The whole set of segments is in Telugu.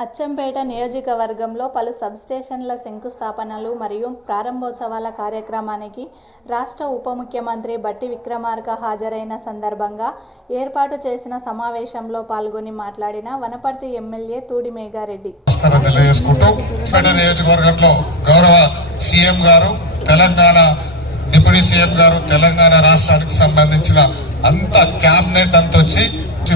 అచ్చంపేట నియోజకవర్గంలో పలు సబ్స్టేషన్ల శంకుస్థాపనలు మరియు ప్రారంభోత్సవాల కార్యక్రమానికి రాష్ట్ర ఉప ముఖ్యమంత్రి బట్టి విక్రమార్క హాజరైన సందర్భంగా ఏర్పాటు చేసిన సమావేశంలో పాల్గొని మాట్లాడిన వనపర్తి ఎమ్మెల్యే తూడి మేఘారెడ్డి. నియోజకవర్గంలో గౌరవ సీఎం గారు తెలంగాణ డిప్యూటీ సీఎం గారు తెలంగాణ రాష్ట్రానికి సంబంధించిన అంత క్యాబినెట్ అంత వచ్చి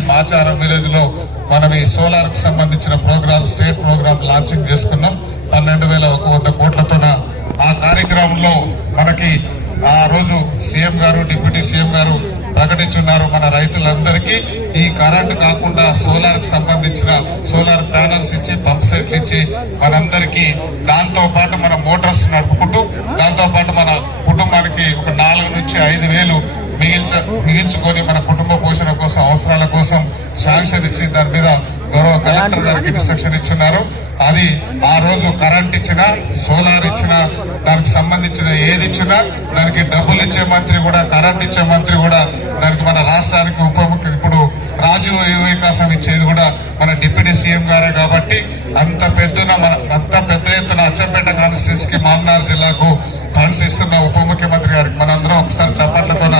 మాచారం విలేజ్లో మనం ఈ సోలార్ సంబంధించిన ప్రోగ్రామ్ స్టేట్ ప్రోగ్రామ్ లాంచింగ్ చేసుకున్నాం. పన్నెండు వేల ఒక వంద కోట్లతోన ఆ కార్యక్రమంలో మనకి ఆ రోజు సీఎం గారు డిప్యూటీ సీఎం గారు ప్రకటించున్నారు మన రైతులందరికీ. ఈ కరెంటు కాకుండా సోలార్ సంబంధించిన సోలార్ ప్యానల్స్ ఇచ్చి పంప్ సెట్లు ఇచ్చి మనందరికీ దాంతో పాటు మన మోటార్స్ నడుపుకుంటూ దాంతో పాటు మన కుటుంబానికి ఒక నాలుగు నుంచి ఐదు వేలు మిగిల్చ మిగిల్చుకొని మన కుటుంబ పోషణ కోసం అవసరాల కోసం శాంక్షన్ ఇచ్చి దాని మీద గౌరవ కలెక్టర్ గారికి ఇన్స్ట్రక్షన్ ఇచ్చున్నారు. అది ఆ రోజు కరెంట్ ఇచ్చినా సోలార్ ఇచ్చినా దానికి సంబంధించిన ఏది ఇచ్చినా దానికి డబ్బులు ఇచ్చే మంత్రి కూడా కరెంట్ ఇచ్చే మంత్రి కూడా దానికి మన రాష్ట్రానికి ఉప ఇప్పుడు రాజు వికాసం ఇచ్చేది కూడా మన డిప్యూటీ సీఎం గారే కాబట్టి అంత పెద్దన మన అంత పెద్ద ఎత్తున అచ్చంపేట కాన్స్టిట్యూన్సీ కి మామనార్ జిల్లాకు ఫండ్స్ ఇస్తున్న ఉప ముఖ్యమంత్రి గారికి మనందరం ఒకసారి చప్పట్లతోన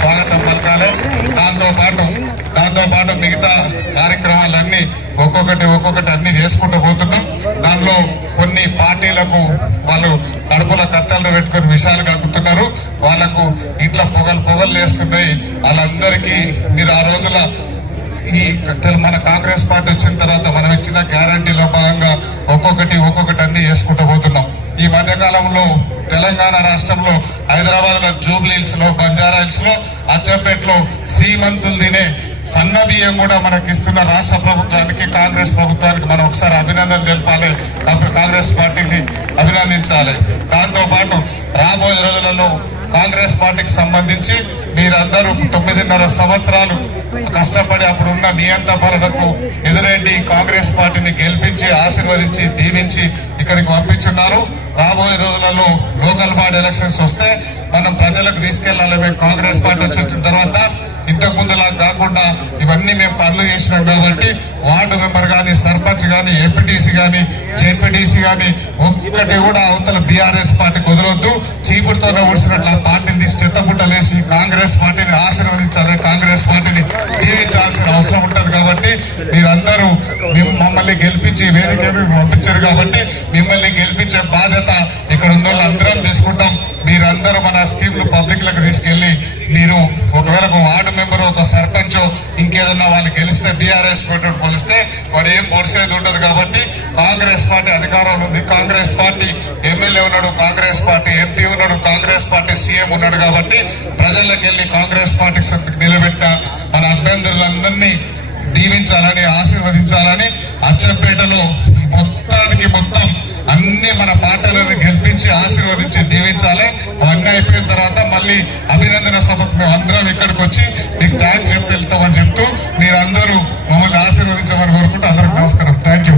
స్వాగతం పలకాలి. దాంతో పాటు దాంతో పాటు మిగతా కార్యక్రమాలన్నీ ఒక్కొక్కటి ఒక్కొక్కటి అన్ని చేసుకుంటూ పోతున్నాం. దానిలో కొన్ని పార్టీలకు వాళ్ళు కడుపుల కత్తలు పెట్టుకొని విషయాలు కక్కుతున్నారు వాళ్ళకు ఇట్లా పొగలు పొగలు వేస్తున్నాయి వాళ్ళందరికీ మీరు ఆ రోజుల ఈ మన కాంగ్రెస్ పార్టీ వచ్చిన తర్వాత మనం ఇచ్చిన గ్యారంటీలో భాగంగా ఒక్కొక్కటి ఒక్కొక్కటి అన్ని చేసుకుంటూ పోతున్నాం. ఈ మధ్యకాలంలో తెలంగాణ రాష్ట్రంలో హైదరాబాద్లో జూబ్లీహిల్స్లో బంజారా హిల్స్లో అచ్చంపేటలో శ్రీమంతులు తినే సన్న బియ్యం కూడా మనకి ఇస్తున్న రాష్ట్ర ప్రభుత్వానికి కాంగ్రెస్ ప్రభుత్వానికి మనం ఒకసారి అభినందన తెలపాలి. కాంగ్రెస్ పార్టీని అభినందించాలి. దాంతో పాటు రాబోయే రోజులలో కాంగ్రెస్ పార్టీకి సంబంధించి మీరందరూ తొమ్మిదిన్నర సంవత్సరాలు కష్టపడి అప్పుడున్న నియంత పాలనకు ఎదురెడ్డి కాంగ్రెస్ పార్టీని గెలిపించి ఆశీర్వదించి దీవించి ఇక్కడికి పంపించున్నారు. రాబోయే రోజులలో లోకల్ బాడీ ఎలక్షన్స్ వస్తే మనం ప్రజలకు తీసుకెళ్ళాలి కాంగ్రెస్ పార్టీ వచ్చిన తర్వాత ఇంతకు ముందులా కాకుండా ఇవన్నీ మేము పనులు చేసినాం కాబట్టి వార్డు మెంబర్ కానీ సర్పంచ్ కానీ ఎంపీటీసీ కానీ జెడ్పీటీసీ కానీ ఒక్కటి కూడా అవతల బీఆర్ఎస్ పార్టీ కుదరొద్దు చీపుడుతోనే ఉడిచినట్లు ఆ పార్టీని తీసి చెత్తగుట్టలేసి కాంగ్రెస్ పార్టీని ఆశీర్వదించాలి కాంగ్రెస్ పార్టీని దీవించాల్సిన అవసరం ఉంటుంది కాబట్టి మీరందరూ మమ్మల్ని గెలిపించి వేదిక పంపించారు కాబట్టి మిమ్మల్ని గెలిపించే మీరందరూ స్కీమ్లు పబ్లిక్లకు తీసుకెళ్ళి మీరు ఒకవేళ ఒక వార్డు మెంబర్ ఒక సర్పంచ్ ఇంకేదన్నా వాళ్ళు గెలిస్తే బీఆర్ఎస్ కొలిస్తే వాడు ఏం పొడిసేది ఉండదు కాబట్టి కాంగ్రెస్ పార్టీ అధికారంలో ఉంది. కాంగ్రెస్ పార్టీ ఎమ్మెల్యే ఉన్నాడు కాంగ్రెస్ పార్టీ ఎంపీ ఉన్నాడు కాంగ్రెస్ పార్టీ సీఎం ఉన్నాడు కాబట్టి ప్రజలకు వెళ్ళి కాంగ్రెస్ పార్టీకి సొంత మన అభ్యర్థులందరినీ దీవించాలని ఆశీర్వదించాలని అచ్చంపేటలో మొత్తం దీవించి ఆశీర్వదించి దీవించాలి. అవన్నీ అయిపోయిన తర్వాత మళ్ళీ అభినందన సభకు మేము అందరం ఇక్కడికి వచ్చి మీకు థ్యాంక్స్ చెప్పి వెళ్తామని చెప్తూ మీరందరూ మమ్మల్ని ఆశీర్వదించమని కోరుకుంటూ అందరికి నమస్కారం. Thank you